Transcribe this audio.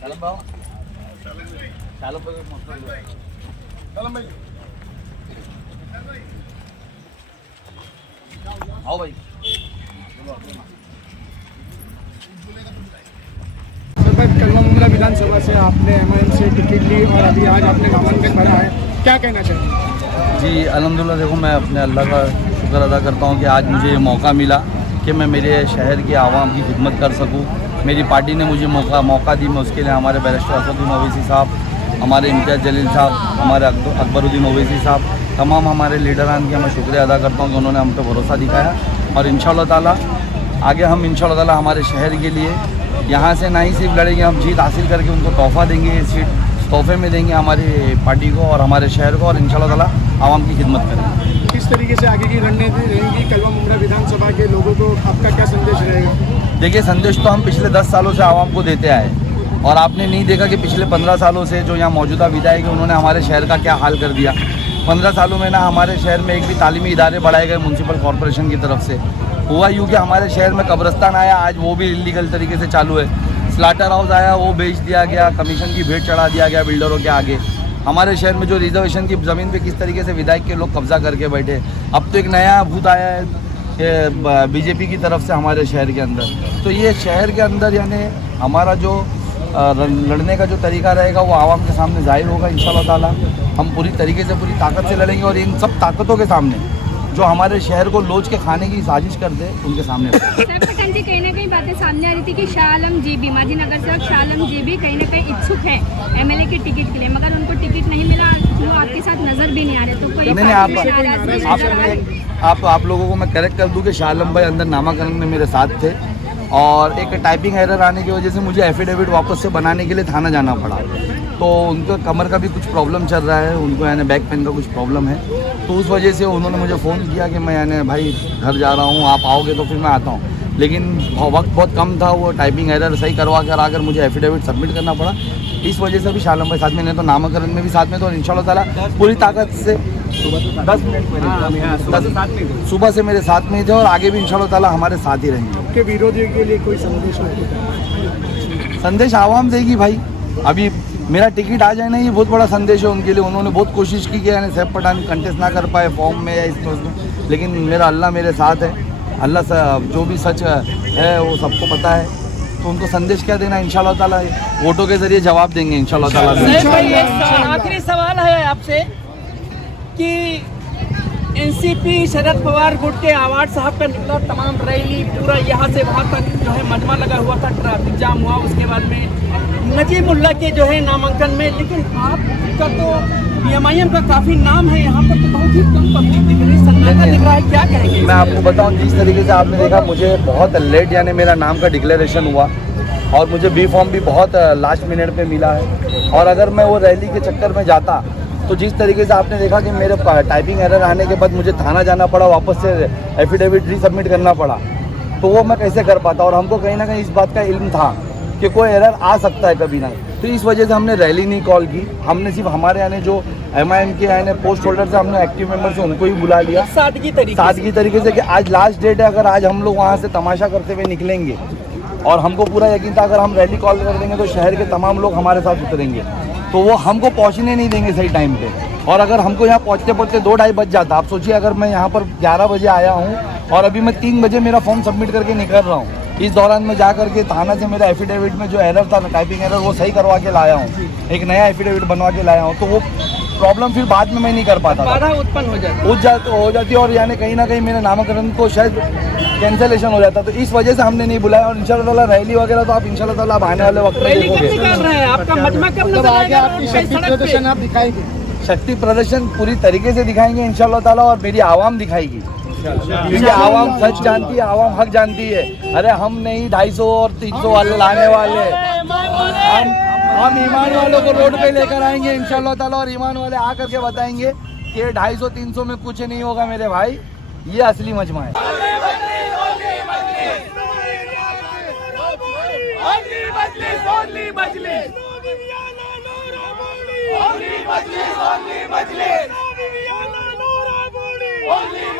आओ भाई। कलवा मुंद्रा विधानसभा से आपने एमआईएम से टिकट ली और अभी आज आपने नामांकन भरा है, क्या कहना चाहिए? जी अल्हम्दुलिल्लाह, देखो मैं अपने अल्लाह का शुक्र अदा करता हूँ कि आज मुझे ये मौका मिला कि मैं मेरे शहर की आवाम की खिदमत कर सकूँ। मेरी पार्टी ने मुझे मौका दी, मैं उसके लिए हमारे बैरिस्टर असदुद्दीन ओवैसी साहब, हमारे इम्तियाज़ जलील साहब, हमारे अकबरुद्दीन ओवैसी साहब, तमाम हमारे लीडरान की मैं शुक्रिया अदा करता हूँ कि उन्होंने हम पर भरोसा दिखाया। और इंशाअल्लाह ताला आगे हम इंशाअल्लाह ताला हमारे शहर के लिए यहाँ से ना ही सिर्फ लड़ेंगे, हम जीत हासिल करके उनको तोहफ़ा देंगे, ये सीट तोहफे में देंगे हमारी पार्टी को और हमारे शहर को, और इंशाअल्लाह ताला आवाम की खिदमत करेंगे। किस तरीके से आगे की रणनीति रहेगी कलवा मुंद्रा विधानसभा के लोगों को, आपका क्या संदेश रहेगा? देखिए, संदेश तो हम पिछले 10 सालों से आवाम को देते आए, और आपने नहीं देखा कि पिछले 15 सालों से जो यहाँ मौजूदा विधायक है उन्होंने हमारे शहर का क्या हाल कर दिया। 15 सालों में ना हमारे शहर में एक भी तालीमी इदारे बढ़ाए गए म्यूनसिपल कॉरपोरेशन की तरफ से। हुआ यूँ कि हमारे शहर में कब्रस्तान आया, आज वो भी इलीगल तरीके से चालू है। स्लाटर हाउस आया, वो बेच दिया गया, कमीशन की भेंट चढ़ा दिया गया बिल्डरों के आगे। हमारे शहर में जो रिजर्वेशन की ज़मीन पे किस तरीके से विधायक के लोग कब्जा करके बैठे। अब तो एक नया भूत आया है बीजेपी की तरफ से हमारे शहर के अंदर। तो ये शहर के अंदर यानी हमारा जो लड़ने का जो तरीका रहेगा वो आवाम के सामने जाहिर होगा इंशाअल्लाह ताला। हम पूरी तरीके से, पूरी ताकत से लड़ेंगे, और इन सब ताकतों के सामने जो हमारे शहर को लोच के खाने की साजिश कर दे उनके सामने। सर पठान जी, कहीं ना कहीं बातें सामने आ रही थी कि शाह आलम जी भी, माजी नगर से शाह आलम जी भी कहीं ना कहीं इच्छुक है एमएलए के टिकट के लिए, मगर उनको टिकट नहीं मिला, वो आपके साथ नजर भी नहीं आ रहे। तो कोई आप लोगों को मैं करेक्ट कर दूं कि शाह आलम भाई अंदर नामांकन में मेरे साथ थे, और एक टाइपिंग एरर आने की वजह से मुझे एफिडेविट वापस से बनाने के लिए थाना जाना पड़ा। तो उनके कमर का भी कुछ प्रॉब्लम चल रहा है, उनको यानी बैक पेन का कुछ प्रॉब्लम है, तो उस वजह से उन्होंने मुझे फ़ोन किया कि मैं यानी भाई घर जा रहा हूँ, आप आओगे तो फिर मैं आता हूँ। लेकिन वक्त बहुत कम था, वो टाइपिंग एरर सही करवा कर आकर मुझे एफिडेविट सबमिट करना पड़ा। इस वजह से भी शाह आलम भाई साथ में, नहीं तो नामांकन में भी साथ में, तो इंशाअल्लाह ताला पूरी ताकत से 10 मिनट सुबह से मेरे साथ में ही थे, और आगे भी इंशाअल्लाह ताला हमारे साथ ही रहेंगे। आपके विरोधियों के लिए कोई संदेश नहीं? संदेश आवाम देगी भाई। अभी मेरा टिकट आ जाए ना, ये बहुत बड़ा संदेश है उनके लिए। उन्होंने बहुत कोशिश की कि यानी सैफ पठान कंटेस्ट ना कर पाए फॉर्म में या इसमें उसमें, लेकिन मेरा अल्लाह मेरे साथ है। अल्लाह से जो भी सच है वो सबको पता है, तो उनको संदेश क्या देना, इंशाअल्लाह ताला वोटों के जरिए जवाब देंगे इंशाअल्लाह ताला। आखिरी सवाल है आपसे कि एनसीपी शरद पवार गुट के आवाज साहब का निकला तमाम रैली, पूरा यहाँ से वहाँ तक जो है मजमा लगा हुआ था, ट्रैफिक जाम हुआ, उसके बाद में नजीमुल्लाह के जो है नामांकन में, लेकिन आपका तो एमआईएम का काफ़ी नाम है, यहाँ पर तो बहुत ही कम पब्लिक दिख रही है, सन्नाटा दिख रहा है, क्या कहेंगे? मैं आपको बताऊँ, जिस तरीके से आपने देखा मुझे बहुत लेट यानी मेरा नाम का डिक्लेरेशन हुआ, और मुझे बी फॉर्म भी बहुत लास्ट मिनट पे मिला है। और अगर मैं वो रैली के चक्कर में जाता तो जिस तरीके से आपने देखा कि मेरे टाइपिंग एरर आने के बाद मुझे थाना जाना पड़ा, वापस से एफिडेविट रीसबमिट करना पड़ा, तो वो मैं कैसे कर पाता। और हमको कहीं ना कहीं इस बात का इल्म था कि कोई एरर आ सकता है कभी ना, तो इस वजह से हमने रैली नहीं कॉल की। हमने सिर्फ हमारे यानी जो एमआईएम के यानी पोस्ट होल्डर से हमने एक्टिव मेंबर से उनको ही बुला लिया सादगी तरीके से कि आज लास्ट डेट है, अगर आज हम लोग वहाँ से तमाशा करते हुए निकलेंगे, और हमको पूरा यकीन था अगर हम रैली कॉल कर देंगे तो शहर के तमाम लोग हमारे साथ उतरेंगे, तो वो हमको पहुंचने नहीं देंगे सही टाइम पे। और अगर हमको यहाँ पहुंचते पहुंचते 2-2:30 बज जाता, आप सोचिए अगर मैं यहाँ पर 11 बजे आया हूँ और अभी मैं 3 बजे मेरा फॉर्म सबमिट करके निकल रहा हूँ, इस दौरान में जा करके थाना से मेरा एफिडेविट में जो एरर था, टाइपिंग एरर, वो सही करवा के लाया हूँ, एक नया एफिडेविट बनवा के लाया हूँ, तो वो प्रॉब्लम फिर बाद में मैं नहीं कर पाता, बाधा उत्पन्न हो जाती और यानी कहीं ना कहीं मेरे नामांकन को शायद कैंसिलेशन हो जाता, तो इस वजह से हमने नहीं बुलाया। और इंशाल्लाह ताला रैली वगैरह तो आप इंशाल्लाह ताला आप आने वाले वक्त में देखोगे। शक्ति प्रदर्शन पूरी तरीके से दिखाएंगे इंशाल्लाह ताला, और मेरी आवाम दिखाएगी, क्योंकि आवाम सच जानती है, आवाम हक जानती है। अरे हम नहीं 250 और 300 वाले लाने वाले, हम ईमान वालों को रोड पे लेकर आएंगे इंशाल्लाह ताला, और ईमान वाले आकर के बताएंगे कि 250-300 में कुछ नहीं होगा मेरे भाई, ये असली मजमा है। Only